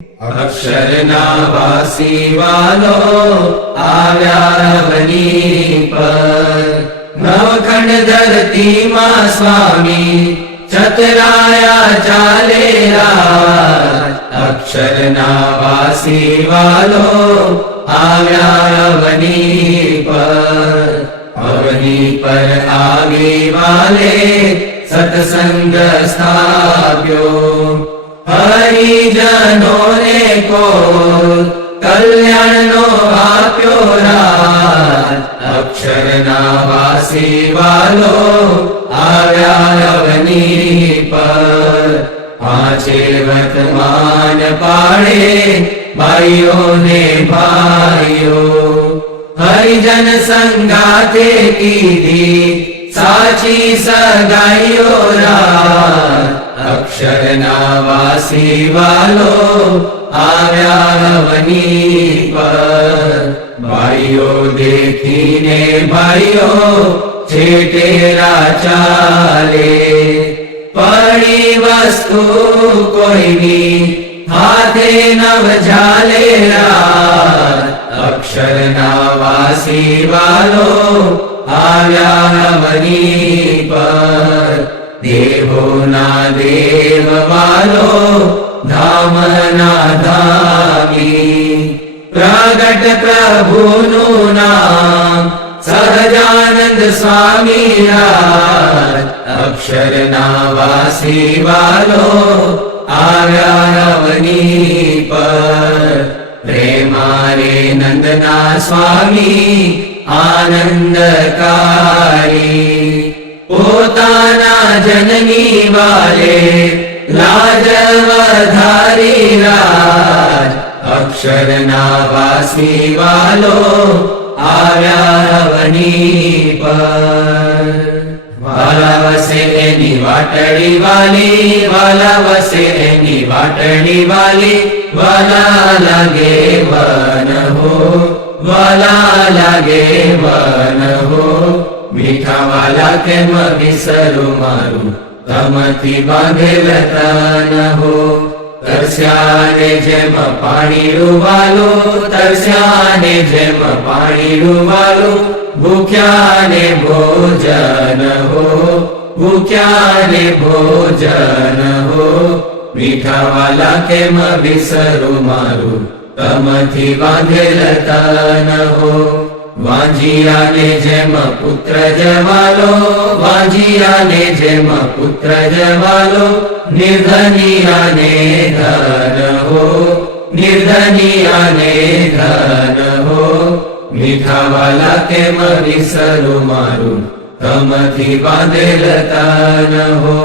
અક્ષરના વાસી વાલો આવ્યા અવની પર, નવખંડ ધરતીમાં સ્વામી ચતરાયા ચાલે રાજ. અક્ષરના વાસી વાલો આવ્યા અવની પર, અવની પર આવી વાલે સત્સંગ સ્થાપ્યો. હરિજનોને કોલ કલ્યાણનો આપ્યો રાજ. અક્ષરના વાસી વાલો આવ્યા અવની પર, પાંચે વર્તમાન પાડે ભાઈઓને ભાઈઓ. હરિજન સંગાથે કીધી સાચી સગાઈઓ રાજ. અક્ષરના વાસી વાલો આવ્યા અવની પર, ભાઈઓ દેખીને ભાઈઓ છેટેરા ચાલે. પડી વસ્તુ કોઈની હાથે નવ ઝાલે રાજ. અક્ષરના વાસી વાલો આવ્યા અવની પર, દેવોના દેવ વાલો ધામના ધામી. પ્રગટ પ્રભુનું નામ સહજાનંદ સ્વામી રાજ. અક્ષરના વાસી વાલો આવ્યા અવની પર, પ્રેમારે નંદના સ્વામી આનંદકારી. પોતાના જનની વાલે લાજ વધારી રાજ. અક્ષરના વાસી વાલો આવ્યા અવની પર, વાલા વસે એની વાટડી વાલી, વાલા વસે એની વાટડી વાલી. વાલા લાગે વન હો, વાલા લાગે વન હો. મીઠા વાલા કેમ વિસરું મારું તમથી બાંધેલ તન હો. તરસ્યાને જેમ પાણી રૂવાલું, તરસ્યાને જેમ પાણી રૂવાલું. ભૂખ્યાને ભોજન હો, ભૂખ્યાને ભોજન હો. મીઠા વાલા કેમ વિસરું મારું તમથી બાંધેલ તન હો. વાંજિયાને જેમ પુત્ર જવાલો, વાંજિયાને જેમ પુત્ર જવાલો. નિર્ધનિયાને ધન હો, નિર્ધનિયાને ધન હો. મીઠા વાલા કેમ વિસરું મારું તમથી બાંધેલ તન હો.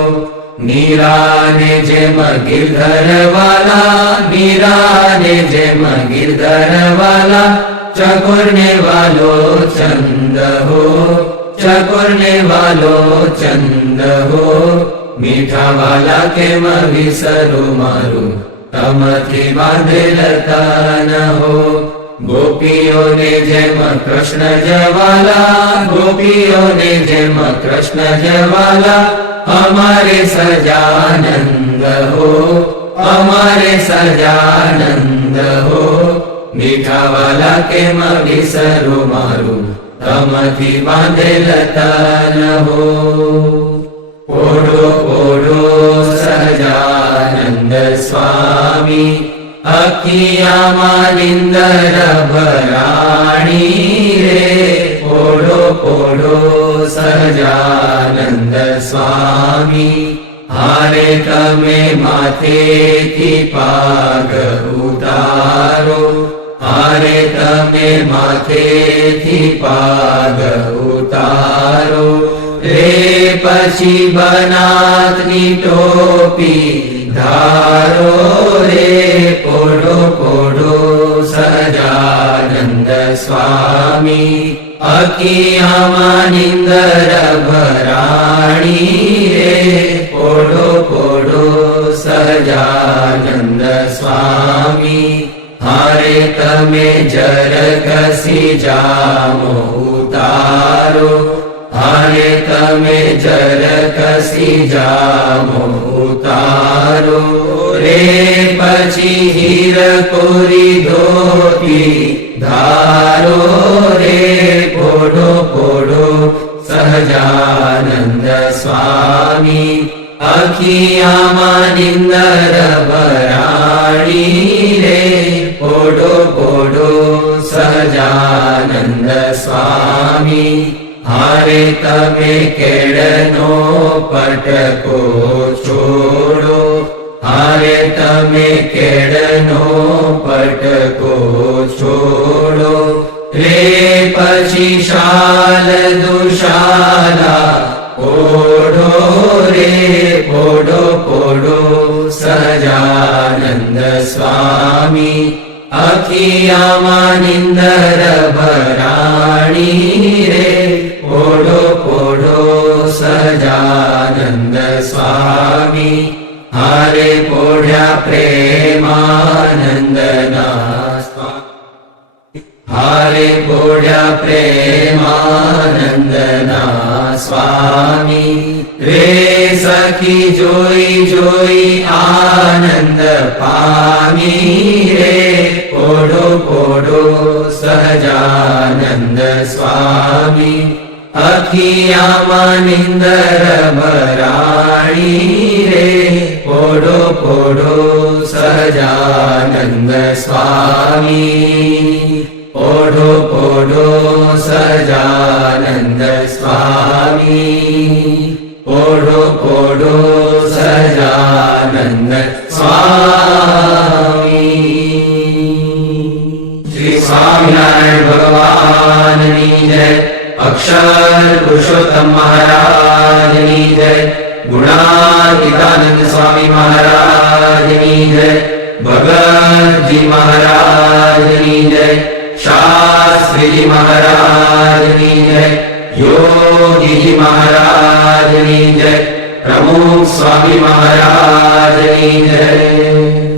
મીરાને જેમ ગિરધર વાલા, મીરાને જેમ ગિરધર વાલા. ચકોરને વાલો ચંદ હો, ચકોરને વાલો ચંદ હો. મીઠા વાલા કેમ વિસરું મારું તમથી બાંધેલ તન હો. ગોપીઓને જેમ કૃષ્ણ જવાલા, ગોપીઓને જેમ કૃષ્ણ જવાલા. અમારે સજાનંદ હો, અમારે સજાનંદ હો. મીઠા વાલા કેમ વિસરું મારું તમથી બાંધેલ તન હો. ઓઢો ઓઢો સહજાનંદ સ્વામી, અખિયામાં નિંદર ભરાણી રે. ઓઢો ઓઢો સહજાનંદ સ્વામી, હારે તમે માથેથી પાગ ઉતારો. હારે તમે માથેથી પાગ ઉતારો રે. પછી બનાતની ટોપી ધારો રે. પોઢો પોઢો સહજાનંદ સ્વામી, અખિયામાં નિંદર ભરાણી રે. પોઢો પોઢો સહજાનંદ સ્વામી, હારે તમે જર ઘસી જામો ઉતારો. હારે તમે જર ઘસી જામો ઉતારો રે પછી હીર કોરી ધોતી ધારો રે પોઢો પોઢો સહજાનંદ સ્વામી અખિયામાં નિંદર ભરાણી રે પોઢો પોઢો સહજાનંદ સ્વામી હારે તમે કેળનો પટકો છોડો હારે તમે કેળનો પટકો છોડો રે પછી શાલ દુશાલા પોઢો રે પોઢો પોઢો સહજાનંદ સ્વામી અખિયામાં નિંદર ભરાણી રે પોઢો પોઢો સહજાનંદ સ્વામી હારે પોઢ્યા પ્રેમાનંદના સ્વામી હારે પોઢ્યા પ્રેમાનંદના સ્વામી રે સખી જોઈ જોઈ આનંદ પામી રે પોઢો પોઢો સહજાનંદ સ્વામી અખિયામાં નિંદર ભરાણી રે પોઢો પોઢો સહજાનંદ સ્વામી પોઢો પોઢો સહજાનંદ સ્વામી પોઢો પોઢો સહજાનંદ સ્વામી શ્રી સ્વામિનારાયણ ભગવાનની જય અક્ષર પુરુષોત્તમ મહારાજની જય ગુણાતીતાનંદ સ્વામી મહારાજની જય ભગતજી મહારાજની જય શાસ્ત્રીજી મહારાજની જય યોગીજી મહારાજની જય પ્રમુખ સ્વામી મહારાજની જય